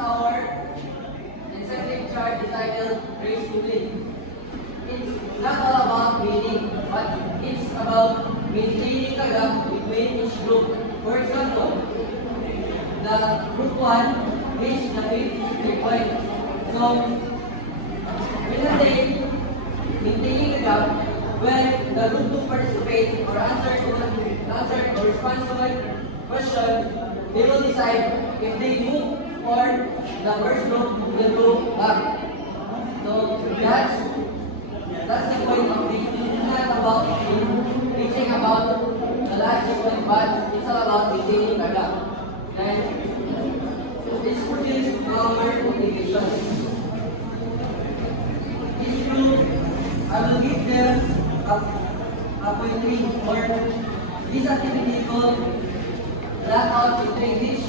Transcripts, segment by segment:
our incentive chart entitled Race to Win. It's not all about winning, but it's about maintaining the gap between each group. For example, the group 1 reached the 50 point. So, when I say maintaining the gap, when the group 2 participate or answer or respond to my question, they will decide if they move or the first group will go back. So that's the point of this. It's not about teaching about the last point, but it's all about maintaining the gap. And this fulfills our motivation. This group, I will give them a poetry or this activity called blackout poetry, which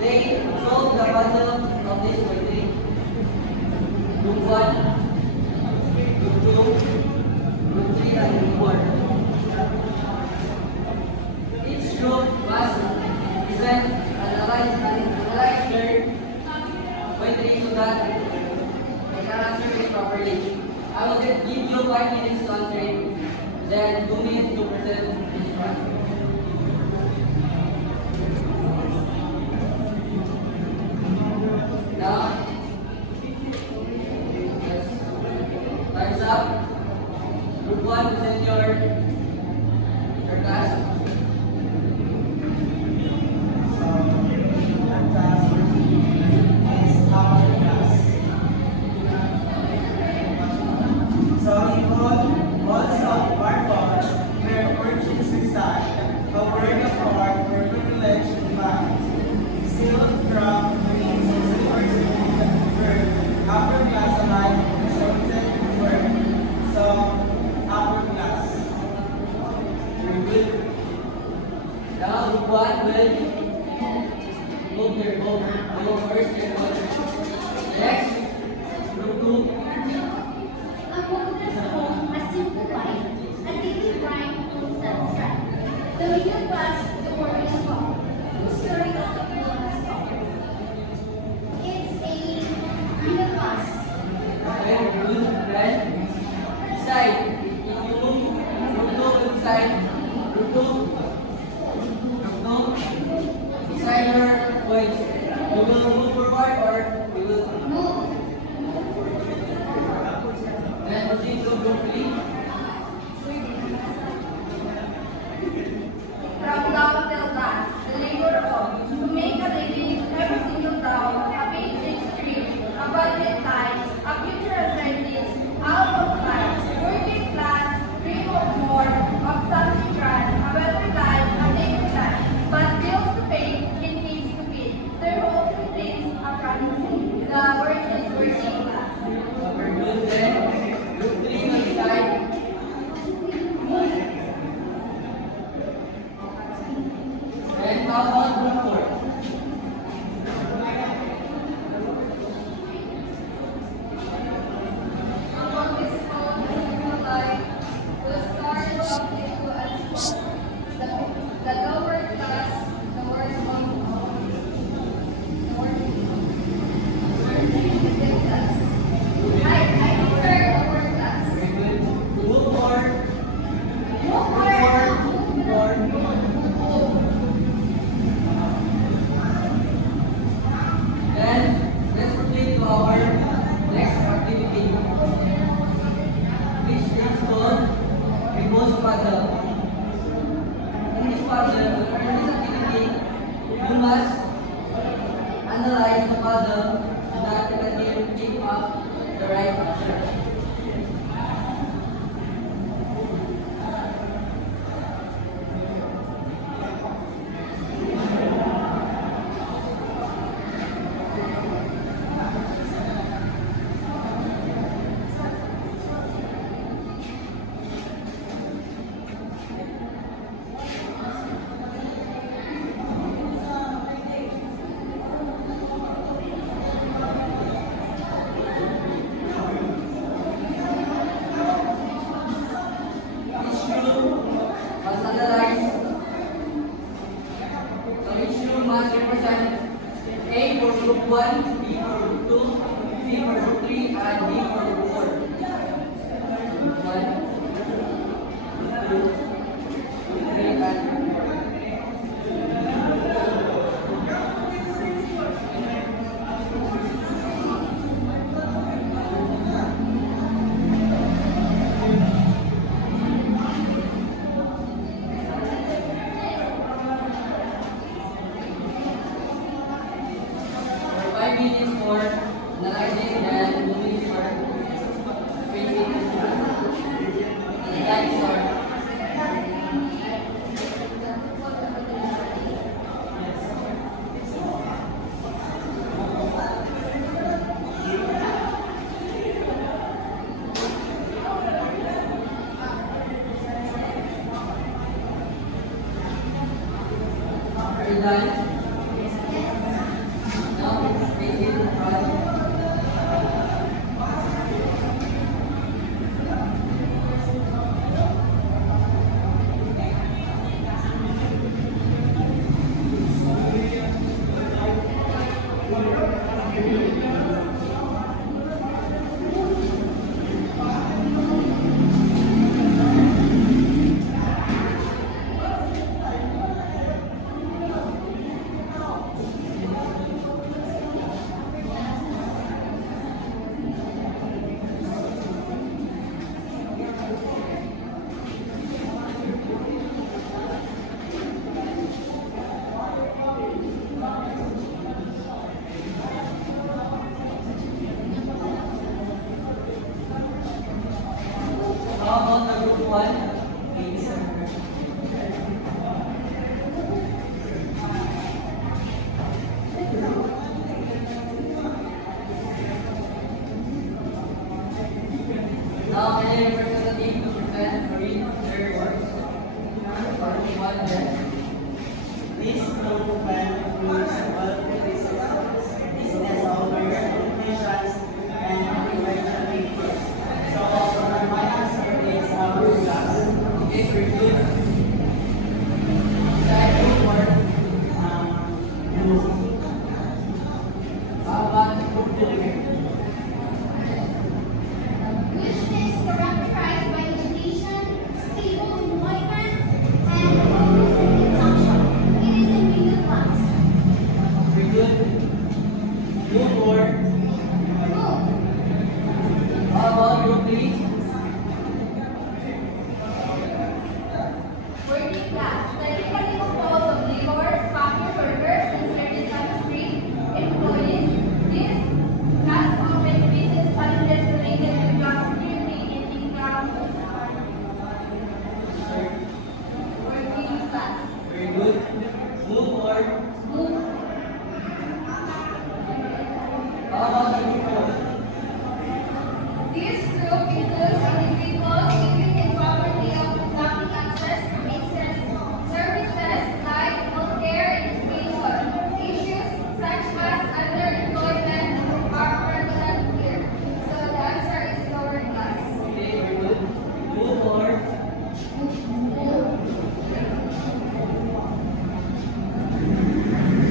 they solve the puzzle of this poetry. Group 1, Group 2, Group 3, and Group 4. Each group must present and analyze their poetry so that they can answer it properly. I will give you 5 minutes to answer it, then 2 minutes to present each one. Now, yes, time's up. Group 1, present your class. Now, group 1 will move their go first. Next, group 2. A book is called A Simple Life, a daily grind on subscribe. The middle class, the working class, the story of the villain's story. It's a middle class. Very good. Then, decide. If you move, group 2 will decide. Group 2. Decide your points. You will move forward or you will Move. then proceed to group 3. From down till last, the labor of to make a living every single down, a basic street, a budget time, a future advantage, out of life, working class, dream of more, of something grand, a better life, a safer life, but bills to pay, and things to feed. Their hopes and dreams are running. The working class. Very good. Then group 3 will decide. Then how about group 4? Among this called a simple life, will start off into a small. The lower class, the worst among all. The working class. I prefer lower class. Very good. Group 4. Then let's proceed to our next activity, which is called Remote Puzzle. In this puzzle, or in this activity, you must analyze the puzzle so that you can pick up the right answer. group 1, B for group 2, C for group 3, and D for group 4. Group 1, group 2, group 3, and group 4. For 5 minutes for analyzing and moving for tracing. Time start. Are you done? Now, tracing the front. How about the group 1? Ladies and gentlemen. Now, any representative to present or read their works? Or group 1 there? This group plan includes all criticisms, business owners, technicians, and invention makers. So, my answer is our class. Okay, very good. Side group 4. How about group 2 here? Which is characterized by education, stable employment, and focus on consumption. It is a middle class. Very good. Group 4. Move. How about group 3? Working class, technically composed of laborers, factory workers, and service industry employees. This class often faces challenges related to job security and income. Working class. Very good. Group 4. Move. How about the group 4? This group includes individuals living in poverty of lacking access to basic services like healthcare and education. Issues such as underemployment are prevalent here. So the answer is lower class. Okay, very good. Group 4.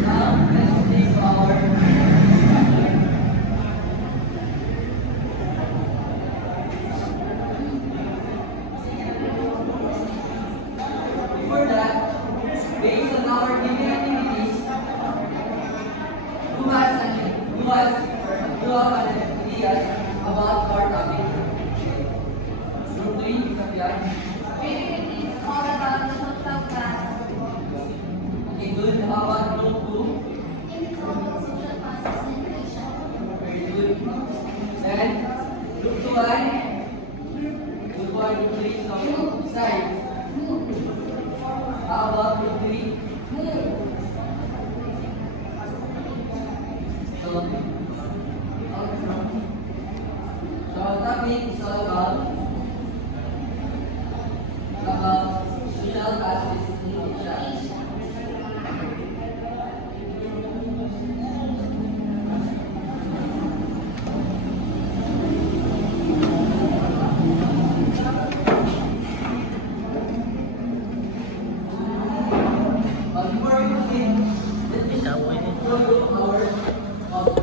Now, let's take our before that, based on our daily activities, you have an idea about our topic. Group 3, Sabian. Maybe it is all about the social class. Okay, good. How about group 2? Informal social classes and nation. Very good. Then, group 1. Group 1, group 3, so side. How about group 3? So, our topic is all about social classes in Asia. Before we proceed, let me show you our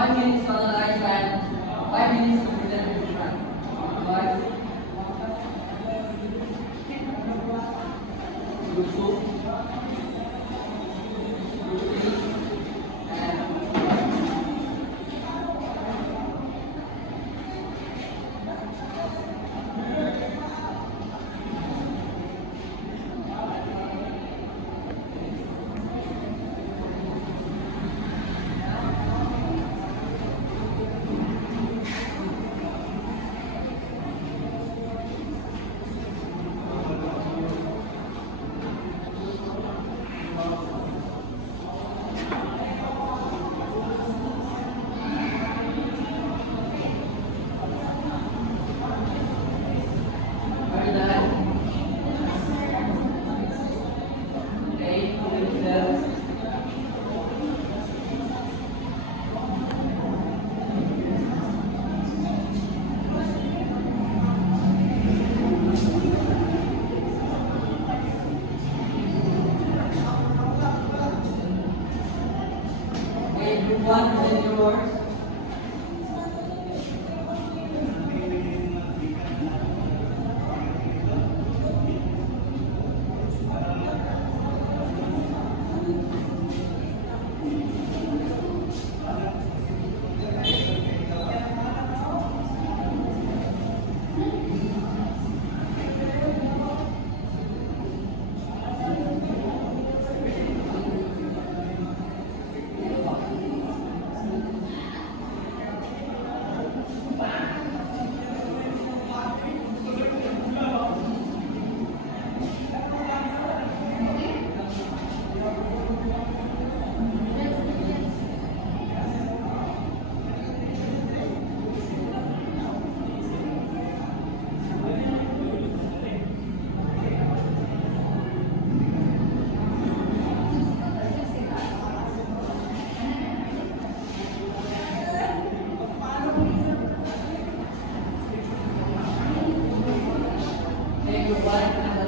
5 minutes to analyze and 5 minutes to present the plan. But group 2, group 3, and are you done? Okay, with the okay, group 1, present your words. Okay, group 1, present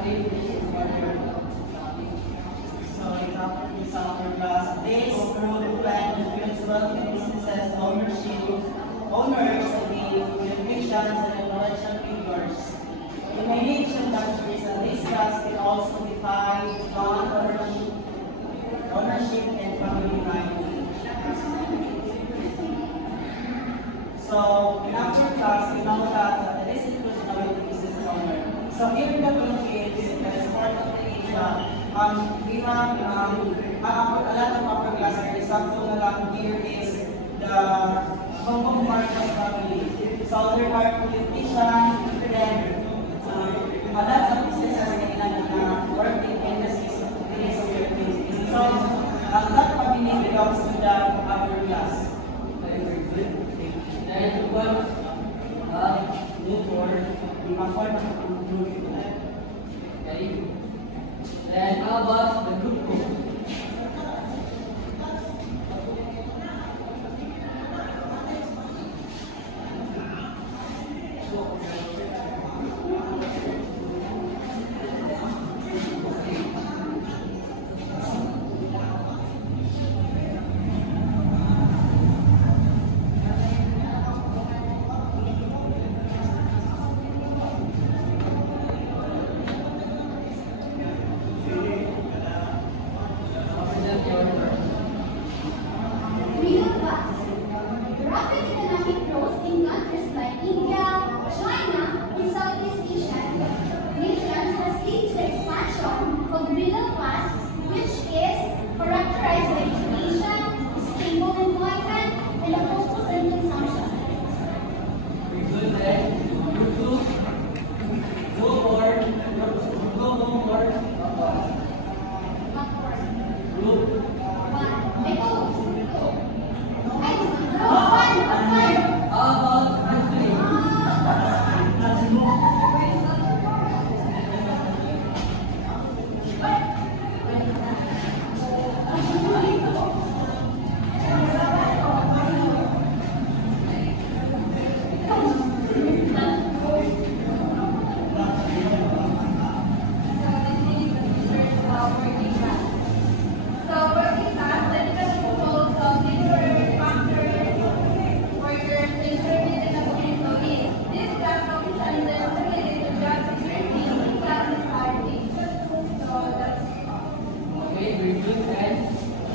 So, example is our class. This group plan the principal businesses owners of the locations and collection figures. In nation countries, this class can also define ownership and family right. So, in our class, we know that this includes our business owner. So, here in the Philippines, as part of the Asia, we have a lot of upper class. For example, na lang here is the Hong Kong Marcos family. So, there are politicians, then a lot of businesses na working in the system of the Philippines. So, a lot of family belongs to the upper class. Then group 1, move forward. Okay. Then how about the group 2?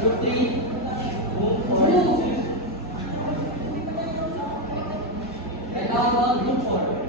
Group 3, move forward. And how about group 4?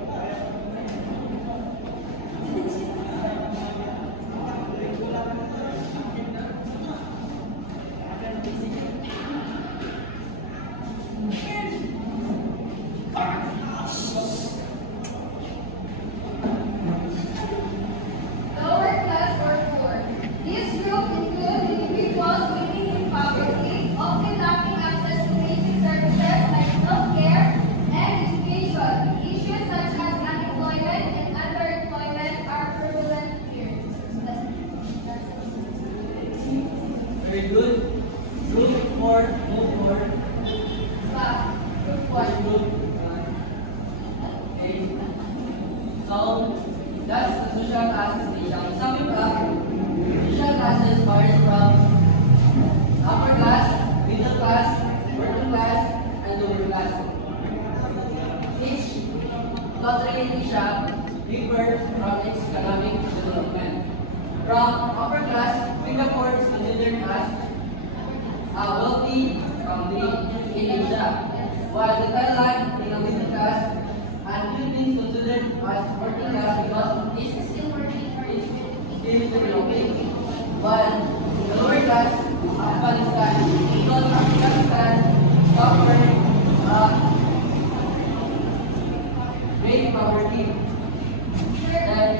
Lower class or poor. This group includes individuals living in poverty, often lacking access to basic services like healthcare and education. Issues such as unemployment and underemployment are prevalent here. Very good. Group 4, move forward. Stop. Group What 1. group? Okay. So, that's the social classes station. Summing up, social classes varies from upper class, middle class, working class, and lower class. Each classification differs from its economic development. From upper class, Singapore is considered as a wealthy country in Asia, while the Thailand in a middle class and Philippines considered as working class because it's Still working for you. still developing. While the lower class, Afghanistan, because Afghanistan suffered great poverty. Then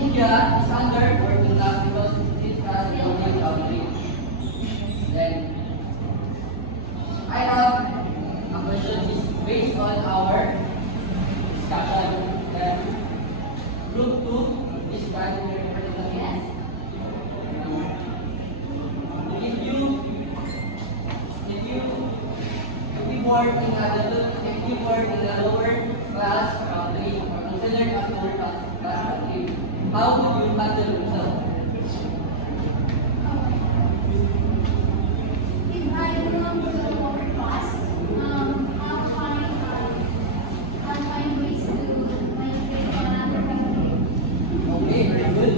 India is under working class because it has a wealthy country. Then I have a question is based on our discussion. Then group 2 is kind of very important. Yes. If you born in a lower class country or considered as lower class country, how would you handle yourself? If I belong to the lower class, I'll find ways to migrate to another country. Okay, very good.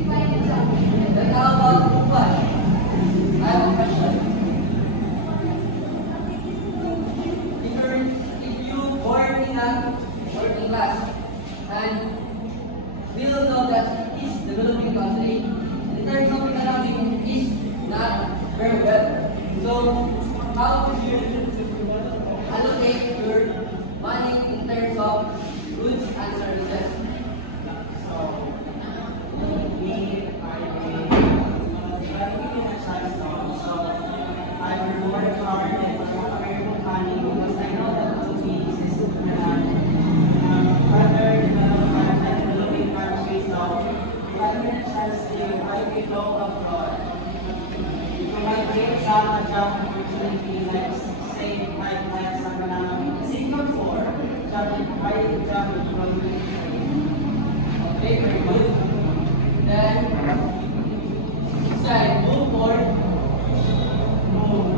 If I belong. Then how about group 1? I have a question. If you born in a working class and we all know that this developing country in terms of economic is not very well. So how would you allocate your money in terms of goods and services? So, me, I given a chance now. So, I will work hard and earn money because I know that Philippines is rather developed and developing country. So, if I get a chance to, I will go abroad. To migrate some job opportunity like say like sa kanang Singapore, job opportunity. Okay, very good. Then side move forward. Move.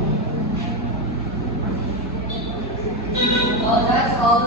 Well, that's all